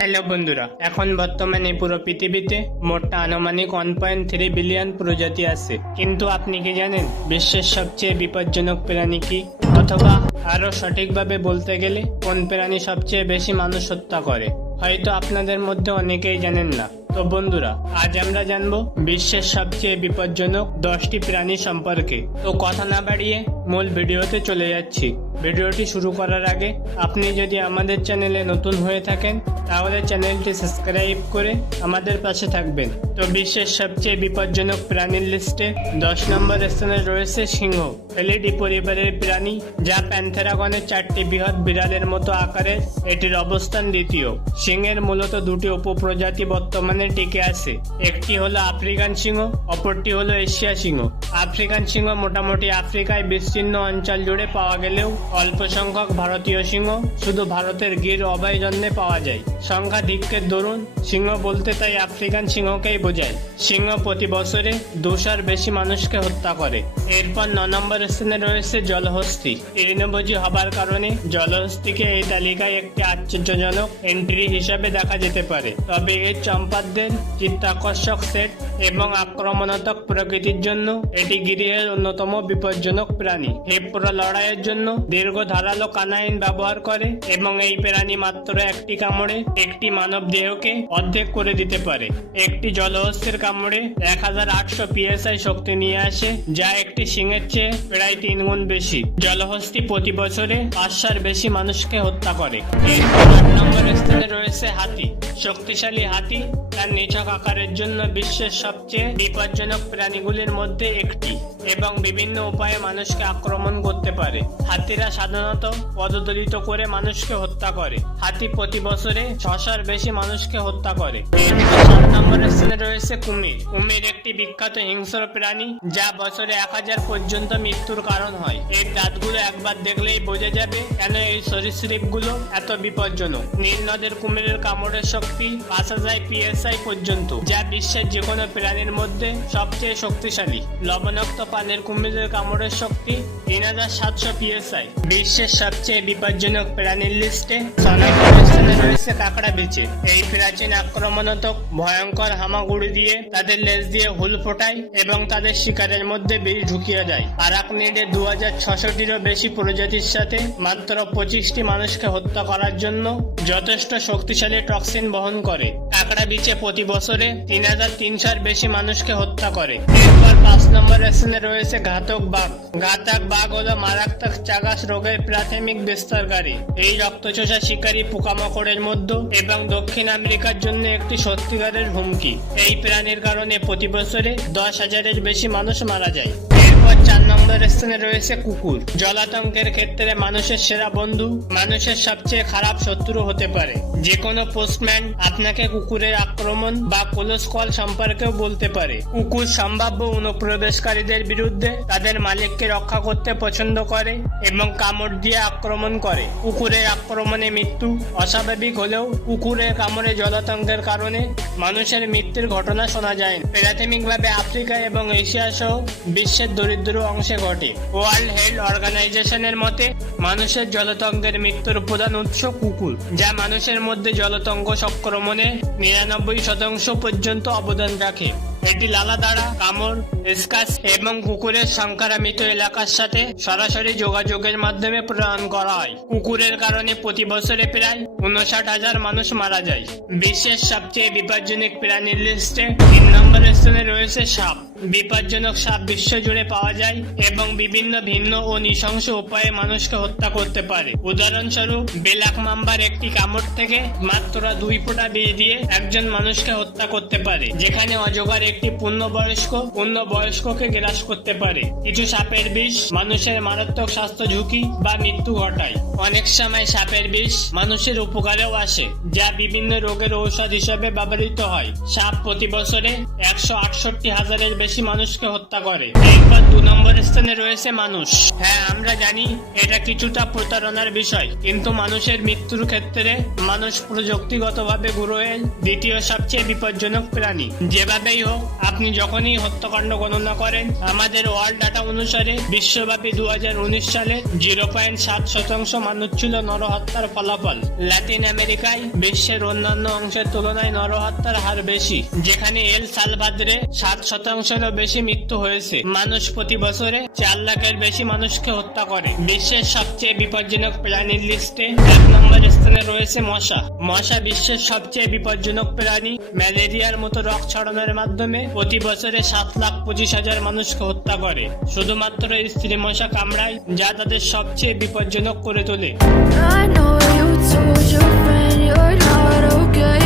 Hello বন্ধুরা, এখন বর্তমানে পুরো পৃথিবীতে মোটটা আনুমানিক ওয়ান পয়েন্ট থ্রি বিলিয়ন প্রজাতি আছে। কিন্তু আপনি কি জানেন, বিশ্বের সবচেয়ে বিপজ্জনক প্রাণী কি? অথবা আরও সঠিকভাবে বলতে গেলে, কোন প্রাণী সবচেয়ে বেশি মানুষ হত্যা করে? হয়তো আপনাদের মধ্যে অনেকেই জানেন না। তো বন্ধুরা, আজ আমরা জানব বিশ্বের সবচেয়ে বিপজ্জনক দশটি প্রাণী সম্পর্কে। তো কথা না বাড়িয়ে মূল ভিডিওতে চলে যাচ্ছি। ভিডিওটি শুরু করার আগে আপনি যদি আমাদের চ্যানেলে নতুন হয়ে থাকেন, তাহলে চ্যানেলটি সাবস্ক্রাইব করে আমাদের পাশে থাকবেন। তো বিশ্বের সবচেয়ে বিপজ্জনক প্রাণীর লিস্টে দশ নম্বর স্থানে রয়েছে সিংহ। ফেলিডি পরিবারের প্রাণী, যা প্যান্থেরাগনের চারটি বৃহৎ বিড়ালের মতো আকারের এটির অবস্থান দ্বিতীয়। সিংহের মূলত দুটি উপপ্রজাতি বর্তমানে টিকে আছে। একটি হলো আফ্রিকান সিংহ, অপরটি হলো এশিয়া সিংহ। আফ্রিকান সিংহ মোটামুটি আফ্রিকায় বিস্তীর্ণ অঞ্চল জুড়ে পাওয়া গেলেও অল্প সংখ্যক ভারতীয় সিংহ শুধু ভারতের গির অভয়ারণ্যে পাওয়া যায়। সংখ্যা ধিক্যের দরুন, সিংহ বলতে তাই আফ্রিকান সিংহকেই বোঝায়। সিংহ প্রতি বছরে দুশোর বেশি মানুষকে হত্যা করে। এরপর ন নম্বর স্থানে রয়েছে জলহস্তি। তৃণভোজী হবার কারণে জলহস্তিকে এই তালিকায় একটি আশ্চর্যজনক এন্ট্রি হিসাবে দেখা যেতে পারে। তবে এর চম্পাদদের চিত্তাকর্ষক সেট এবং আক্রমণাত্মক প্রকৃতির জন্য এটি গিরিহের অন্যতম বিপজ্জনক প্রাণী। হিপ্র লড়াইয়ের জন্য দীর্ঘ ধারালো কানাইন ব্যবহার করে এবং এই প্রাণী মাত্র একটি কামড়ে একটি মানব দেহকে অর্ধেক করে দিতে পারে। একটি জলহস্তির কামড়ে এক হাজার আটশো পিএসআই শক্তি নিয়ে আসে, যা একটি সিংহের চেয়ে প্রায় তিন গুণ বেশি। জলহস্তি প্রতি বছরে পাঁচশোর বেশি মানুষকে হত্যা করে। আট স্থানে রয়েছে হাতি। শক্তিশালী হাতি তার নিছক আকারের জন্য বিশ্বের সবচেয়ে বিপজ্জনক প্রাণীগুলির মধ্যে একটি এবং বিভিন্ন উপায়ে মানুষকে আক্রমণ করতে পারে। হাতিরা সাধারণত পদদলিত করে মানুষকে হত্যা করে। হাতি প্রতি বছরে ছশোর বেশি মানুষকে হত্যা করে। এরপর চার নম্বর স্থানে রয়েছে কুমির। কুমির একটি বিখ্যাত হিংস্র প্রাণী যা বছরে এক হাজার পর্যন্ত মৃত্যুর কারণ হয়। এর দাঁতগুলো একবার দেখলেই বোঝা যাবে কেন এই সরীসৃপগুলো এত বিপজ্জনক। নীল নদের কুমিরের কামড়ের শক্তি পাঁচ হাজার পিএসআই পর্যন্ত, যা বিশ্বের যে কোনো প্রাণীর মধ্যে সবচেয়ে শক্তিশালী। লবণাক্ত পানের কুমিরের কামড়ের শক্তি হাজার সাতশো পিএসআই বিশ্বের সবচেয়ে বিপজ্জনক প্রাণীর লিস্টে সনাতন স্থানে রয়েছে কাঁকড়া বিচে। এই প্রাচীন আক্রমণাত্মক, ভয়ঙ্কর হামাগুড়ি দিয়ে তাদের লেজ দিয়ে হুল ফোটায় এবং তাদের শিকারের মধ্যে বিষ ঢুকিয়ে দেয়। আরাকনিডের দু হাজার ছশোটিরও বেশি প্রজাতির সাথে মাত্র পঁচিশটি মানুষকে হত্যা করার জন্য যথেষ্ট শক্তিশালী টক্সিন বহন করে। কাঁকড়া বিচে প্রতি বছরে তিন হাজার তিনশোর বেশি মানুষকে হত্যা করে। এরপর পাঁচ নম্বর স্থানে রয়েছে ঘাতক বাঘ। ঘাতক বাঘ হলো মারাত্মক চাগাস রোগের প্রাথমিক বিস্তারকারী। এই রক্তচোষা শিকারী পোকামাকড়ের মধ্যে এবং দক্ষিণ আমেরিকার জন্য একটি সত্যিকারের হুমকি। এই প্রাণীর কারণে প্রতি বছরে দশ হাজারের বেশি মানুষ মারা যায়। এরপর চার নম্বর স্থানে রয়েছে কুকুর। জলাতঙ্কের ক্ষেত্রে মানুষের সেরা বন্ধু, মানুষের সবচেয়ে খারাপ শত্রু হতে পারে। যে কোনো পোস্টম্যান আপনাকে কুকুরের আক্রমণ বা কোলস কল সম্পর্কেও বলতে পারে। কুকুর সম্ভাব্য অনুপ্রবেশকারীদের বিরুদ্ধে তাদের মালিককে রক্ষা করতে পছন্দ করে এবং কামড় দিয়ে আক্রমণ করে। কুকুরের আক্রমণে মৃত্যু অস্বাভাবিক হলেও কুকুরের কামড়ে জলাতঙ্কের কারণে মানুষের মৃত্যুর ঘটনা শোনা যায়। প্রাথমিকভাবে আফ্রিকা এবং এশিয়া সহ বিশ্বের দরিদ্র অংশে ঘটে। ওয়ার্ল্ড হেলথ অর্গানাইজেশনের মতে, মানুষের জলতঙ্কের মৃত্যুর প্রধান উৎস কুকুর, যা মানুষের মধ্যে জলতঙ্ক সংক্রমণে নিরানব্বই শতাংশ পর্যন্ত অবদান রাখে। এটি লালা কামর কামড় স্কাচ এবং কুকুরের সংক্রামিত এলাকার সাথে সরাসরি যোগাযোগের মাধ্যমে প্রেরণ করা হয়। কুকুরের কারণে প্রতি বছরে প্রায় উনষাট হাজার মানুষ মারা যায়। বিশ্বের সবচেয়ে বিপজ্জনক প্রাণীর লিস্টে তিন নম্বর স্থানে রয়েছে সাপ। বিপজ্জনক সাপ বিশ্বজুড়ে পাওয়া যায় এবং বিভিন্ন ভিন্ন ও নৃশংস উপায়ে মানুষকে হত্যা করতে পারে। উদাহরণস্বরূপ, বেলাক মাম্বার একটি কামড় থেকে মাত্র দুই ফোঁটা বিষ দিয়ে একজন মানুষকে হত্যা করতে পারে, যেখানে অজগর একটি পূর্ণবয়স্ক, পূর্ণবয়স্ককে গ্রাস করতে পারে। কিছু সাপের বিষ মানুষের মারাত্মক স্বাস্থ্য ঝুঁকি বা মৃত্যু ঘটায়। অনেক সময় সাপের বিষ মানুষের উপকারেও আসে, যা বিভিন্ন রোগের ঔষধ হিসেবে ব্যবহৃত হয়। সাপ প্রতি বছরে একশো আটষট্টি হাজারের বেশি বেশি মানুষকে হত্যা করে। এরপর দু নম্বর স্থানে রয়েছে মানুষ। হ্যাঁ আমরা জানি এটা কিছুটা প্রতারণার বিষয়, কিন্তু মানুষের মৃত্যুর ক্ষেত্রে মানুষ প্রযুক্তিগতভাবে গুরুয়েল দ্বিতীয় সবচেয়ে বিপজ্জনক প্রাণী। যেভাবেই হোক, আপনি যখনই হত্যাকাণ্ড গণনা করেন, আমাদের ওয়ার্ল্ড ডাটা অনুসারে বিশ্বব্যাপী দু হাজার উনিশ সালে জিরো পয়েন্ট সাত শতাংশ মানুষ ছিল নরহত্যার ফলাফল। ল্যাটিন আমেরিকায় বিশ্বের অন্যান্য অংশের তুলনায় নরহত্যার হার বেশি, যেখানে এল সালভাদ্রে সাত শতাংশেরও বেশি মৃত্যু হয়েছে। মানুষ প্রতি বছরে চার লাখের বেশি মানুষকে হত্যা করে। বিশ্বের সবচেয়ে বিপজ্জনক প্রাণীর লিস্টে এক নম্বর স্থানে রয়েছে মশা। মশা বিশ্বের সবচেয়ে বিপজ্জনক প্রাণী। ম্যালেরিয়ার মতো রক ছড়ানোর মাধ্যমে প্রতি বছরে সাত লাখ পঁচিশ হাজার মানুষকে হত্যা করে। শুধুমাত্র স্ত্রী মশা কামড়ায় যা তাদের সবচেয়ে বিপজ্জনক করে তোলে।